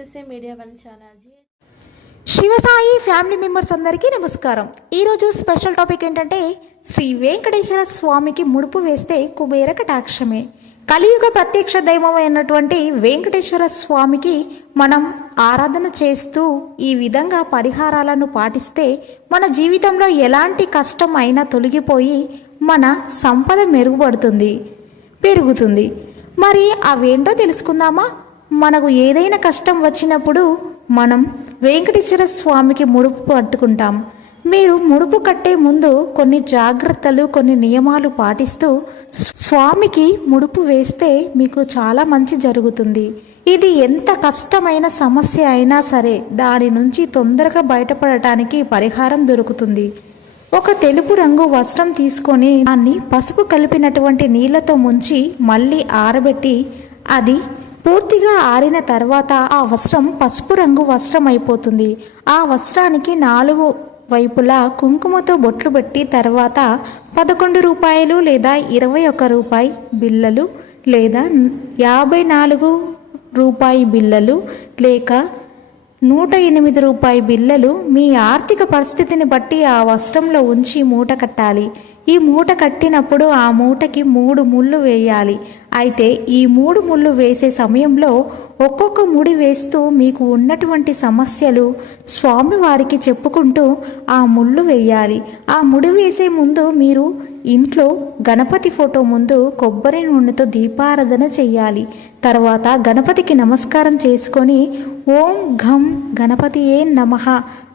Media one channel Sivasai family members అందరికీ నమస్కారం. ఈరోజు స్పెషల్ టాపిక్ ఏంటంటే శ్రీ వెంకటేశ్వర స్వామికి ముడుపు వేస్తే కుబేర కటాక్షమే. కలియుగ ప్రత్యక్ష దైవం అయినటువంటి వెంకటేశ్వర స్వామికి మనం ఆరాధన చేస్తూ ఈ విధంగా పరిహారాలను పాటిస్తే మన జీవితంలో ఎలాంటి కష్టం అయినా తొలగిపోయి మన సంపద మెరుగుపడుతుంది పెరుగుతుంది. మరి అవేంటో తెలుసుకుందామా? మనకు ఏదైనా కష్టం వచ్చినప్పుడు మనం వెంకటేశ్వర స్వామికి ముడుపు పట్టుకుంటాం. మీరు ముడుపు కట్టే ముందు కొన్ని జాగ్రత్తలు కొన్ని నియమాలు పాటిస్తూ స్వామికి ముడుపు వేస్తే మీకు చాలా మంచి జరుగుతుంది. ఇది ఎంత కష్టమైన సమస్య అయినా సరే దాని నుంచి తొందరగా బయటపడటానికి పరిహారం దొరుకుతుంది. ఒక తెలుపు రంగు వస్త్రం తీసుకొని దాన్ని పసుపు కలిపినటువంటి నీళ్ళతో ముంచి మళ్ళీ ఆరబెట్టి అది పూర్తిగా ఆరిన తర్వాత ఆ వస్త్రం పసుపు రంగు వస్త్రం అయిపోతుంది ఆ వస్త్రానికి నాలుగు వైపులా కుంకుమతో బొట్లు పెట్టి తర్వాత పదకొండు రూపాయలు లేదా ఇరవై ఒక్క రూపాయి బిల్లలు లేదా యాభై నాలుగు రూపాయి బిల్లలు లేక నూట ఎనిమిది రూపాయి బిల్లలు మీ ఆర్థిక పరిస్థితిని బట్టి ఆ వస్త్రంలో ఉంచి మూట కట్టాలి. ఈ మూట కట్టినప్పుడు ఆ మూటకి మూడు ముళ్ళు వేయాలి. అయితే ఈ మూడు ముళ్ళు వేసే సమయంలో ఒక్కొక్క ముడి వేస్తూ మీకు ఉన్నటువంటి సమస్యలు స్వామివారికి చెప్పుకుంటూ ఆ ముళ్ళు వేయాలి. ఆ ముడి వేసే ముందు మీరు ఇంట్లో గణపతి ఫోటో ముందు కొబ్బరి నూనెతో దీపారాధన చేయాలి. తర్వాత గణపతికి నమస్కారం చేసుకొని ఓం ఘం గణపతియే నమః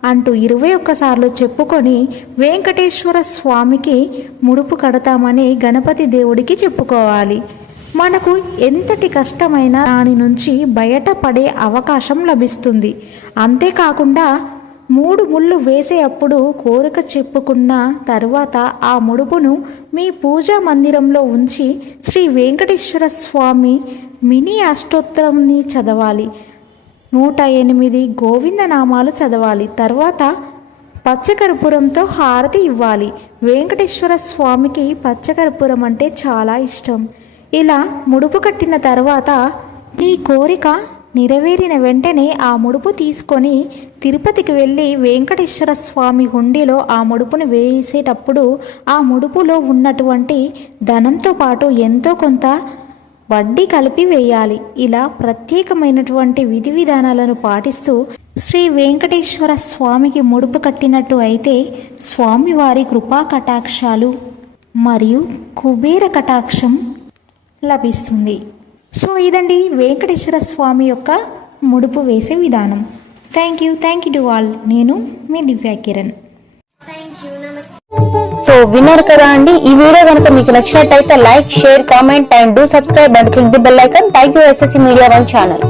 అంటూ ఇరవై ఒక్కసార్లు చెప్పుకొని వెంకటేశ్వర స్వామికి ముడుపు కడతామని గణపతి దేవుడికి చెప్పుకోవాలి. మనకు ఎంతటి కష్టమైనా దాని నుంచి బయటపడే అవకాశం లభిస్తుంది. అంతేకాకుండా మూడు ముళ్ళు వేసే అప్పుడు కోరిక చెప్పుకున్న తర్వాత ఆ ముడుపును మీ పూజా మందిరంలో ఉంచి శ్రీ వెంకటేశ్వర స్వామి మినీ అష్టోత్తరంని చదవాలి. నూట ఎనిమిది గోవింద నామాలు చదవాలి. తర్వాత పచ్చకర్పూరంతో హారతి ఇవ్వాలి. వెంకటేశ్వర స్వామికి పచ్చకర్పూరం అంటే చాలా ఇష్టం. ఇలా ముడుపు కట్టిన తర్వాత నీ కోరిక నెరవేరిన వెంటనే ఆ ముడుపు తీసుకొని తిరుపతికి వెళ్ళి వెంకటేశ్వర స్వామి హుండీలో ఆ ముడుపును వేసేటప్పుడు ఆ ముడుపులో ఉన్నటువంటి ధనంతో పాటు ఎంతో కొంత వడ్డీ కలిపి వేయాలి. ఇలా ప్రత్యేకమైనటువంటి విధి విధానాలను పాటిస్తూ శ్రీ వెంకటేశ్వర స్వామికి ముడుపు కట్టినట్టు అయితే స్వామివారి కృపా కటాక్షాలు మరియు కుబేర కటాక్షం లభిస్తుంది. సో ఇదండి వెంకటేశ్వర స్వామి యొక్క ముడుపు వేసే విధానం. Thank you thank you to all నేను మీ దివ్యా కిరణ్. సో విన్నారు కదా అండి ఈ వీడియో కనుక మీకు నచ్చినట్టయితే like share comment and do subscribe and click the bell icon. Thank you SSC media one channel